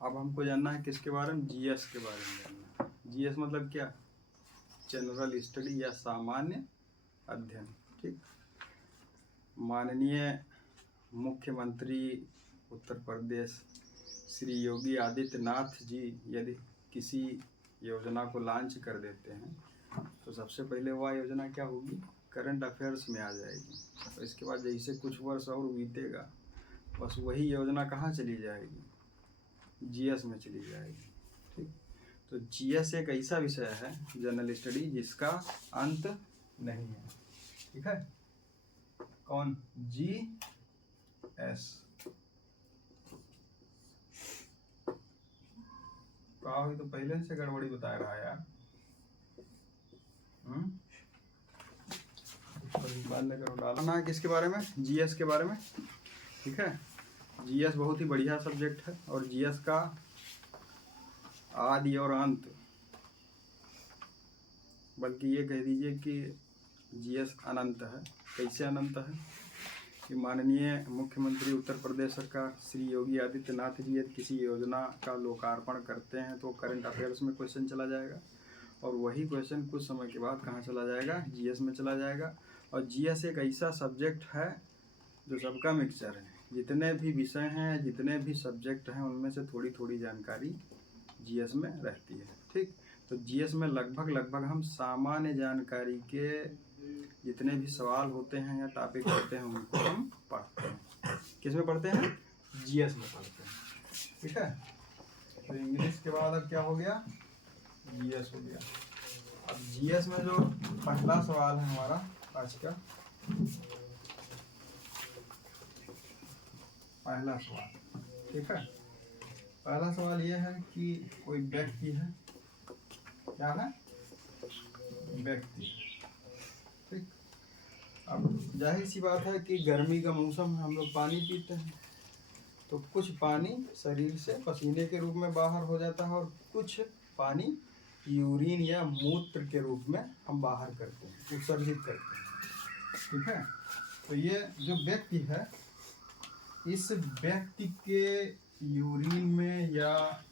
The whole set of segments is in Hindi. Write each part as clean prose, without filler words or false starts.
अब हमको जानना है किसके बारे में, जीएस के बारे में जानना है। जीएस मतलब क्या, जनरल स्टडी या सामान्य अध्ययन। ठीक। माननीय मुख्यमंत्री उत्तर प्रदेश श्री योगी आदित्यनाथ जी यदि किसी योजना को लॉन्च कर देते हैं तो सबसे पहले वह योजना क्या होगी, करंट अफेयर्स में आ जाएगी। तो इसके बाद जैसे कुछ वर्ष और बीतेगा बस वही योजना कहाँ चली जाएगी, जीएस में चली जाएगी। ठीक। तो जीएस एक ऐसा विषय है जनरल स्टडी जिसका अंत नहीं है। ठीक है। कौन, जीएस। कहा हुई तो पहले से गड़बड़ी बता रहा है यार। डालना किसके बारे में, जीएस के बारे में। ठीक है। जीएस बहुत ही बढ़िया सब्जेक्ट है और जीएस का आदि और अंत, बल्कि ये कह दीजिए कि जीएस अनंत है। कैसे अनंत है कि माननीय मुख्यमंत्री उत्तर प्रदेश सरकार श्री योगी आदित्यनाथ जी यदि किसी योजना का लोकार्पण करते हैं तो करंट अफेयर्स में क्वेश्चन चला जाएगा और वही क्वेश्चन कुछ समय के बाद कहाँ चला जाएगा, जीएस में चला जाएगा। और जीएस एक ऐसा सब्जेक्ट है जो सबका मिक्सचर है, जितने भी विषय हैं, जितने भी सब्जेक्ट हैं, उनमें से थोड़ी थोड़ी जानकारी जीएस में रहती है। ठीक। तो जीएस में लगभग हम सामान्य जानकारी के जितने भी सवाल होते हैं या टॉपिक होते हैं उनको हम पढ़ते हैं। किस में पढ़ते हैं, जीएस में पढ़ते हैं। ठीक है। तो इंग्लिश के बाद अब क्या हो गया, जीएस हो गया। अब जीएस में जो पहला सवाल है हमारा आज का, पहला सवाल। ठीक है। पहला सवाल यह है कि कोई व्यक्ति है, क्या है, व्यक्ति। ठीक। अब जाहिर सी बात है कि गर्मी का मौसम है, हम लोग पानी पीते हैं तो कुछ पानी शरीर से पसीने के रूप में बाहर हो जाता है और कुछ पानी यूरिन या मूत्र के रूप में हम बाहर करते हैं, उत्सर्जित करते हैं। ठीक है। तो ये जो व्यक्ति है, इस व्यक्ति के यूरिन में या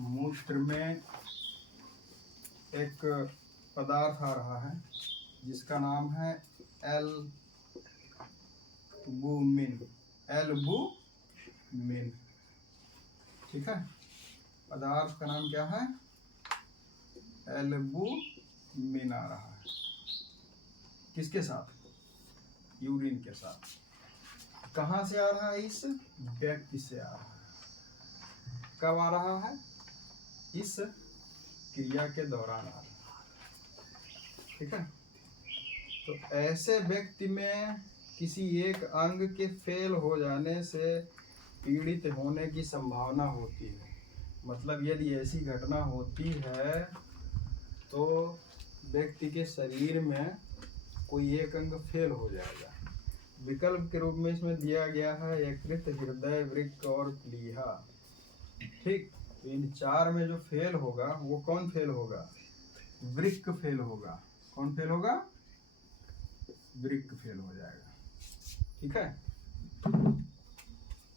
मूत्र में एक पदार्थ आ रहा है जिसका नाम है एल्बुमिन। एल्बुमिन। ठीक है। पदार्थ का नाम क्या है, एल्बुमिन आ रहा है। किसके साथ, यूरिन के साथ। कहाँ से आ रहा है, इस व्यक्ति से आ रहा है। कब आ रहा है, इस क्रिया के दौरान आ रहा है। ठीक है। तो ऐसे व्यक्ति में किसी एक अंग के फेल हो जाने से पीड़ित होने की संभावना होती है। मतलब यदि ऐसी घटना होती है तो व्यक्ति के शरीर में कोई एक अंग फेल हो जाएगा। विकल्प के रूप में इसमें दिया गया है यकृत, हृदय, वृक्क और प्लीहा। ठीक। तो इन चार में जो फेल होगा वो कौन फेल होगा, वृक्क फेल होगा। कौन फेल होगा, वृक्क फेल हो जाएगा। ठीक है।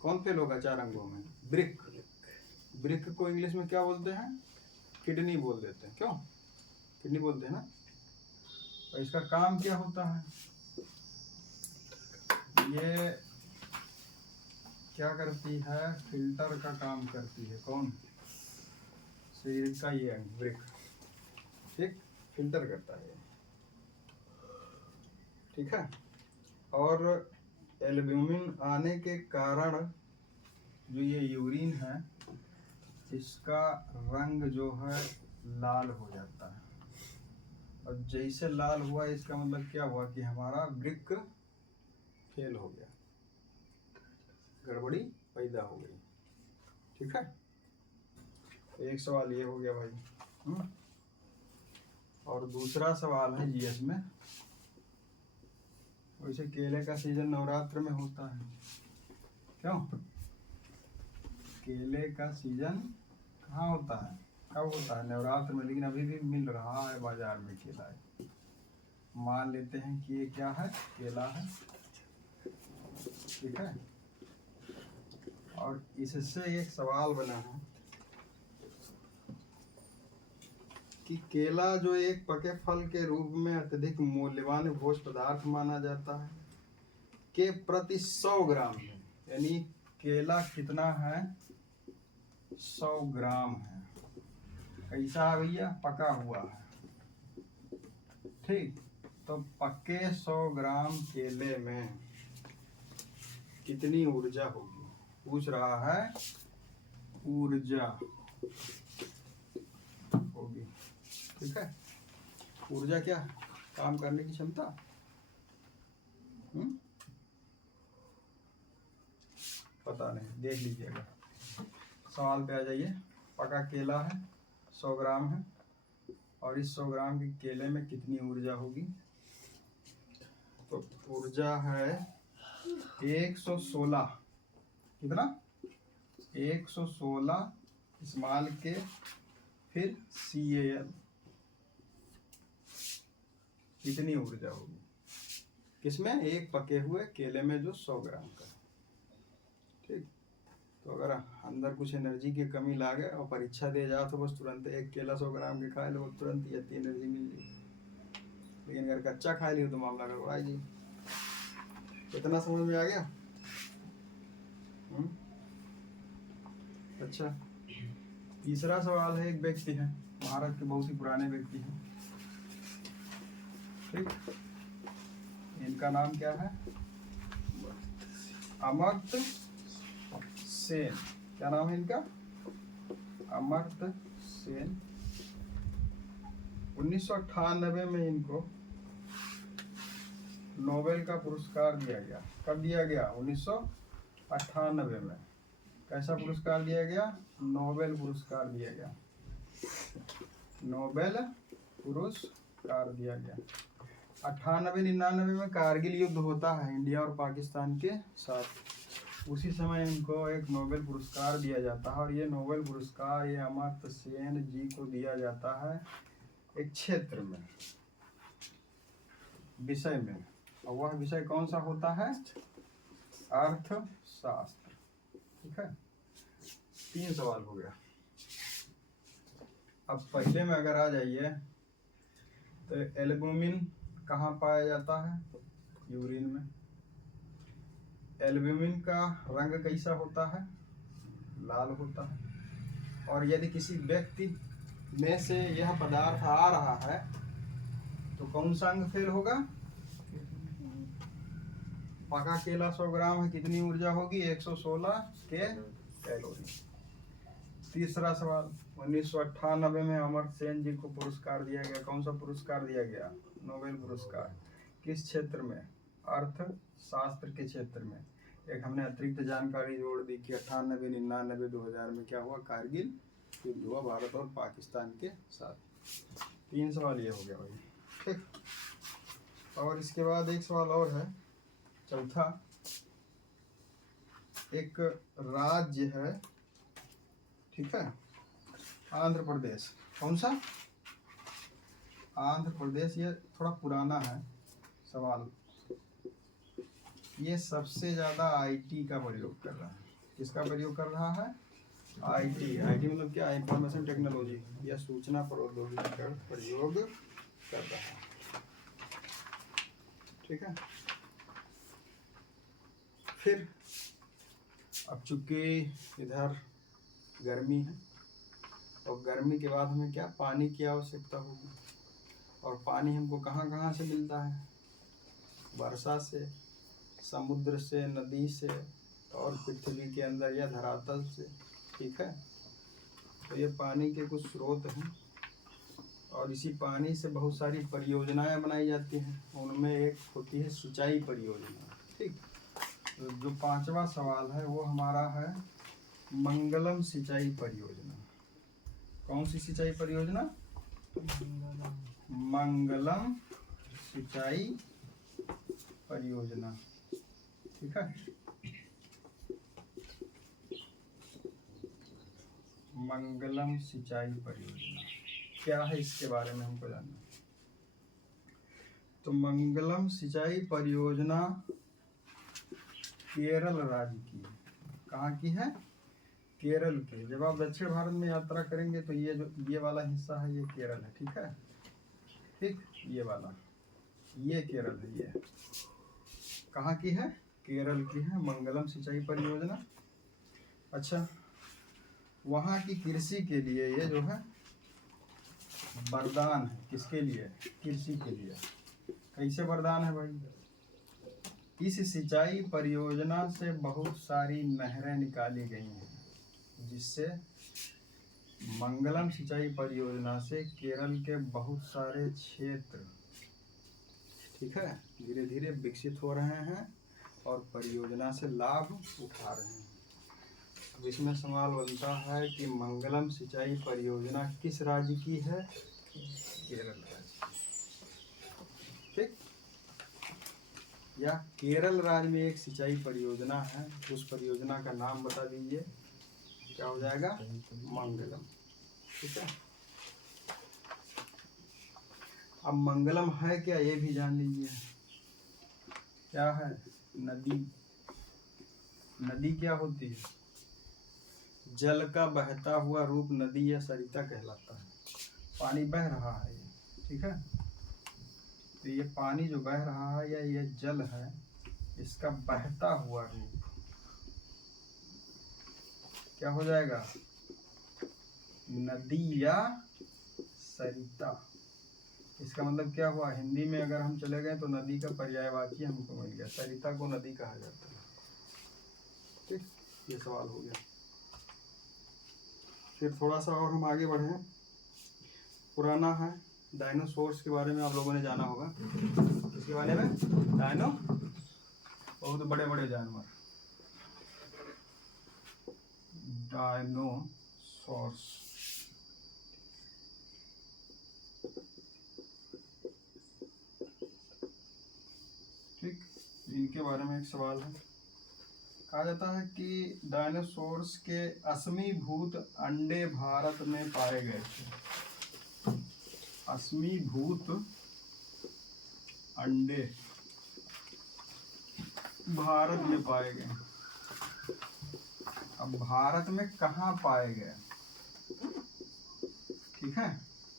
कौन फेल होगा चार अंगों में, वृक्क। वृक्क को इंग्लिश में क्या बोलते हैं, किडनी बोल देते हैं। क्यों, किडनी बोलते हैं ना। और इसका काम क्या होता है, ये क्या करती है, फिल्टर का काम करती है। कौन, शरीर का ये अंग वृक्क। ठीक। फिल्टर करता है। ठीक है। और एल्ब्यूमिन आने के कारण जो ये यूरिन है इसका रंग जो है लाल हो जाता है। और जैसे लाल हुआ इसका मतलब क्या हुआ कि हमारा वृक्क फेल हो गया, गड़बड़ी पैदा हो गई। ठीक है। एक सवाल ये हो गया भाई। और दूसरा सवाल है जीएस में, वैसे केले का सीजन नवरात्र में होता है। क्यों, केले का सीजन कहाँ होता है, कब होता है, नवरात्र में। लेकिन अभी भी मिल रहा है बाजार में केला है। मान लेते हैं कि ये क्या है, केला है। ठीक है। और इससे एक सवाल बना है कि केला जो एक पके फल के रूप में अत्यधिक मूल्यवान भोज्य पदार्थ माना जाता है के प्रति 100 ग्राम है, यानी केला कितना है, 100 ग्राम है। कैसा है भैया, पका हुआ है, ठीक। तो पके 100 ग्राम केले में कितनी ऊर्जा होगी, पूछ रहा है, ऊर्जा होगी, ठीक है। ऊर्जा क्या, काम करने की क्षमता। पता नहीं, देख लीजिएगा, सवाल पे आ जाइए। पका केला है, 100 ग्राम है, और इस 100 ग्राम के केले में कितनी ऊर्जा होगी। तो ऊर्जा है 116, कितना, 116 इस्तेमाल के फिर CAL, कितनी ऊर्जा होगी किसमें, एक पके हुए केले में जो 100 ग्राम का, ठीक। तो अगर अंदर कुछ एनर्जी की कमी लागे और परीक्षा दे जाओ तो बस तुरंत एक केला 100 ग्राम के खा लो, तुरंत ही इतनी एनर्जी मिल जाए। लेकिन अगर कच्चा खा लियो तो मामला गड़बड़ा जी। कितना समझ में आ गया। अच्छा, तीसरा सवाल है, एक व्यक्ति है, भारत के बहुत ही पुराने व्यक्ति हैं, ठीक। इनका नाम क्या है, अमर्त्य सेन। क्या नाम है इनका, अमर्त्य सेन। 1998 में इनको नोबेल का पुरस्कार दिया गया। कब दिया गया, 1998 में। कैसा पुरस्कार दिया गया, नोबेल पुरस्कार दिया गया, नोबेल पुरस्कार दिया गया। 98-99 में कारगिल युद्ध होता है इंडिया और पाकिस्तान के साथ, उसी समय इनको एक नोबेल पुरस्कार दिया जाता है। और ये नोबेल पुरस्कार ये अमर्त्य सेन जी को दिया जाता है एक क्षेत्र में, विषय में, और वह विषय कौन सा होता है, अर्थशास्त्र, ठीक है। 3 सवाल हो गया। अब पहले में अगर आ जाइए तो एल्बुमिन कहाँ पाया जाता है, यूरिन में। एल्बुमिन का रंग कैसा होता है, लाल होता है। और यदि किसी व्यक्ति में से यह पदार्थ आ रहा है तो कौन सा अंग फेल होगा, पका केला 100 ग्राम है, कितनी ऊर्जा होगी, 116 के कैलोरी। तीसरा सवाल, 1998 में अमर्त्य सेन जी को पुरस्कार दिया गया। कौन सा पुरस्कार दिया गया, नोबेल पुरस्कार। किस क्षेत्र में, अर्थशास्त्र के क्षेत्र में। एक हमने अतिरिक्त जानकारी जोड़ दी कि 98, 99, 2000 में क्या हुआ, कारगिल युद्ध हुआ भारत और पाकिस्तान के साथ। 3 सवाल ये हो गया भाई, ठीक। और इसके बाद एक सवाल और है, चौथा। एक राज्य है, ठीक है, आंध्र प्रदेश। कौन सा, आंध्र प्रदेश। ये थोड़ा पुराना है सवाल। ये सबसे ज़्यादा IT का प्रयोग कर रहा है। किसका प्रयोग कर रहा है, IT मतलब क्या, इंफॉर्मेशन टेक्नोलॉजी या सूचना प्रौद्योगिकी का प्रयोग कर रहा है, ठीक है। फिर अब चूंकि इधर गर्मी है और गर्मी के बाद हमें क्या, पानी की आवश्यकता होगी। और पानी हमको कहाँ कहाँ से मिलता है, वर्षा से, समुद्र से, नदी से, और पृथ्वी के अंदर या धरातल से, ठीक है। तो ये पानी के कुछ स्रोत हैं और इसी पानी से बहुत सारी परियोजनाएं बनाई जाती हैं। उनमें एक होती है सिंचाई परियोजना, ठीक। तो जो 5वां सवाल है वो हमारा है मंगलम सिंचाई परियोजना। कौन सी सिंचाई परियोजना, मंगलम सिंचाई परियोजना, ठीक है। मंगलम सिंचाई परियोजना क्या है, इसके बारे में हमको जानना है। तो मंगलम सिंचाई परियोजना केरल राज्य की है, कहाँ की है? केरल की। जब आप दक्षिण भारत में यात्रा करेंगे तो ये जो ये वाला हिस्सा है ये केरल है, ठीक है। ठीक, ये वाला ये केरल है। ये कहाँ की है? केरल की है, मंगलम सिंचाई परियोजना। अच्छा, वहाँ की कृषि के लिए ये जो है वरदान है। किसके लिए? कृषि के लिए। कैसे वरदान है भाई? इस सिंचाई परियोजना से बहुत सारी नहरें निकाली गई हैं, जिससे मंगलम सिंचाई परियोजना से केरल के बहुत सारे क्षेत्र, ठीक है, धीरे धीरे विकसित हो रहे हैं और परियोजना से लाभ उठा रहे हैं। अब इसमें सवाल बनता है कि मंगलम सिंचाई परियोजना किस राज्य की है? केरल राज्य। ठीक, या केरल राज्य में एक सिंचाई परियोजना है, उस परियोजना का नाम बता दीजिए, क्या हो जाएगा? मंगलम। ठीक है, अब मंगलम है क्या ये भी जान लीजिए। क्या है? नदी। नदी क्या होती है? जल का बहता हुआ रूप नदी या सरिता कहलाता है। पानी बह रहा है ये, ठीक है, तो ये पानी जो बह रहा है या ये जल है, इसका बहता हुआ रूप क्या हो जाएगा? नदी या सरिता। इसका मतलब क्या हुआ? हिंदी में अगर हम चले गए तो नदी का पर्यायवाची हमको मिल गया, सरिता को नदी कहा जाता है। ठीक, ये सवाल हो गया। फिर थोड़ा सा और हम आगे बढ़े। पुराना है, डायनासोर्स के बारे में आप लोगों ने जाना होगा। किसके बारे में? डायनो, बहुत बड़े बड़े जानवर, डायनोसॉर्स। ठीक, इनके बारे में एक सवाल है। कहा जाता है कि डायनासोर्स के असमीभूत अंडे भारत में पाए गए थे। असमीभूत अंडे भारत में पाए गए। अब भारत में कहाँ पाए गए? ठीक है,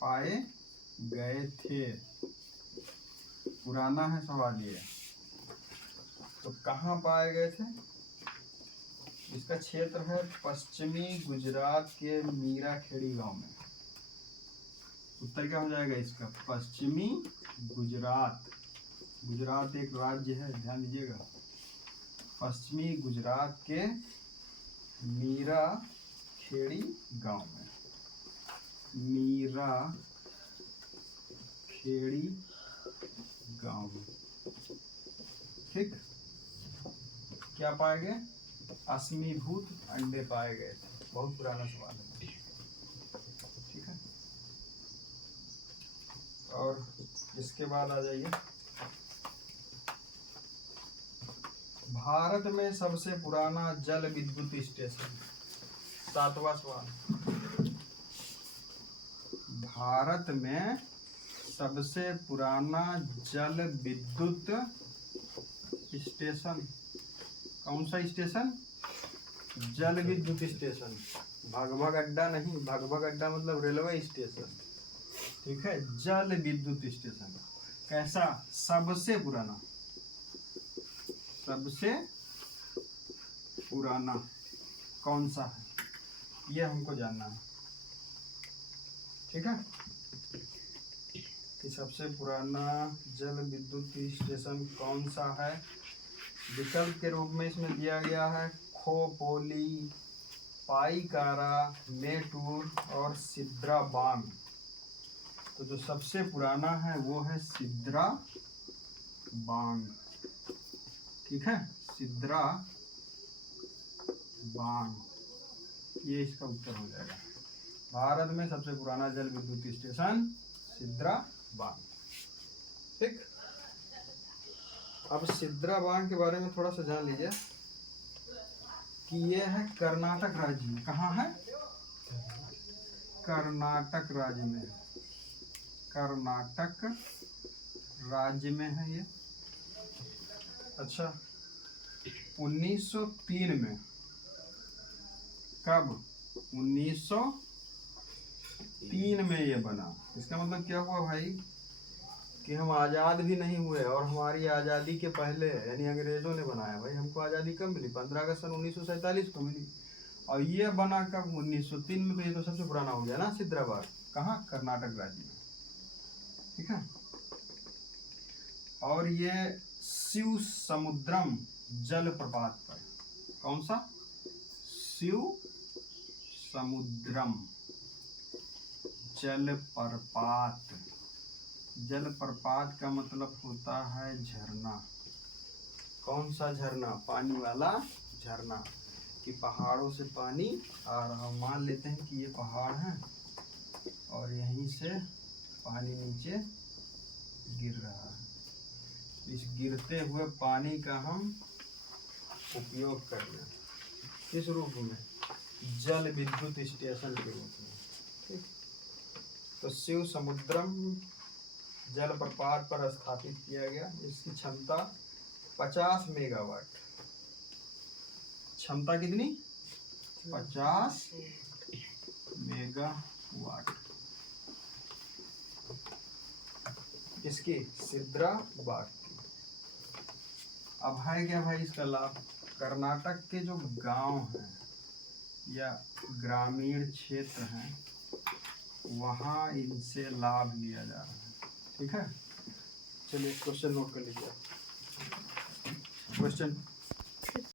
पाए गए थे, पुराना है सवाल ये। तो कहाँ पाए गए थे? इसका क्षेत्र है पश्चिमी गुजरात के मीराखेड़ी गांव में। उत्तर क्या हो जाएगा इसका? पश्चिमी गुजरात। गुजरात एक राज्य है, ध्यान दीजिएगा। पश्चिमी गुजरात के मीराखेड़ी गांव में। मीराखेड़ी गांव में। ठीक, क्या पाए गए? असमीभूत अंडे पाए गए थे। बहुत पुराना सवाल है, ठीक है। और इसके बाद आ जाइए, भारत में सबसे पुराना जल विद्युत स्टेशन। 7वां सवाल, भारत में सबसे पुराना जल विद्युत स्टेशन कौन सा स्टेशन? जल विद्युत स्टेशन। भगभग अड्डा नहीं, भगभग अड्डा मतलब रेलवे स्टेशन, ठीक है। जल विद्युत स्टेशन कैसा? सबसे पुराना। सबसे पुराना कौन सा है ये हमको जानना है, ठीक है। कि सबसे पुराना जल विद्युत स्टेशन कौन सा है? विकल्प के रूप में इसमें दिया गया है खोपोली, पाईकारा, मेटूर और सिद्रा बांग। तो जो सबसे पुराना है वो है सिद्रा बांग, ठीक है, सिद्रा बांग, ये इसका उत्तर हो जाएगा। भारत में सबसे पुराना जल विद्युत स्टेशन सिद्रा बांग, ठीक। अब सिद्रा बांग के बारे में थोड़ा सा जान लीजिए कि ये है कर्नाटक राज्य में। कहाँ है? कर्नाटक राज्य में। कर्नाटक राज्य में है ये। अच्छा, 1903 में कब? 1903 में ये बना। इसका मतलब क्या हुआ भाई कि हम आज़ाद भी नहीं हुए और हमारी आज़ादी के पहले यानी अंग्रेजों ने बनाया। भाई हमको आज़ादी कब मिली? 15 अगस्त सन 1947 को मिली। और ये बना कब? 1903 में। तो ये तो सबसे पुराना हो गया ना सिद्राबाद। कहाँ? कर्नाटक राज्य में। ठीक है। और ये शिव समुद्रम जलप्रपात पर। कौन सा? शिव समुद्रम जलप्रपात। जलप्रपात का मतलब होता है झरना। कौन सा झरना? पानी वाला झरना। कि पहाड़ों से पानी आ रहा। मान लेते हैं कि ये पहाड़ है और यहीं से पानी नीचे गिर रहा है। इस गिरते हुए पानी का हम उपयोग कर रहे हैं। किस रूप में? जल विद्युत स्टेशन के रूप में। ठीक। तो शिव समुद्रम जलप्रपात पर स्थापित किया गया। इसकी क्षमता 50 मेगावाट। क्षमता कितनी? 50 मेगावाट। किसकी? सिद्राबाद की। अब है क्या भाई इसका लाभ? कर्नाटक के जो गांव हैं या ग्रामीण क्षेत्र हैं वहाँ इनसे लाभ लिया जा रहा है। ठीक है। चलिए क्वेश्चन नोट कर लीजिए। क्वेश्चन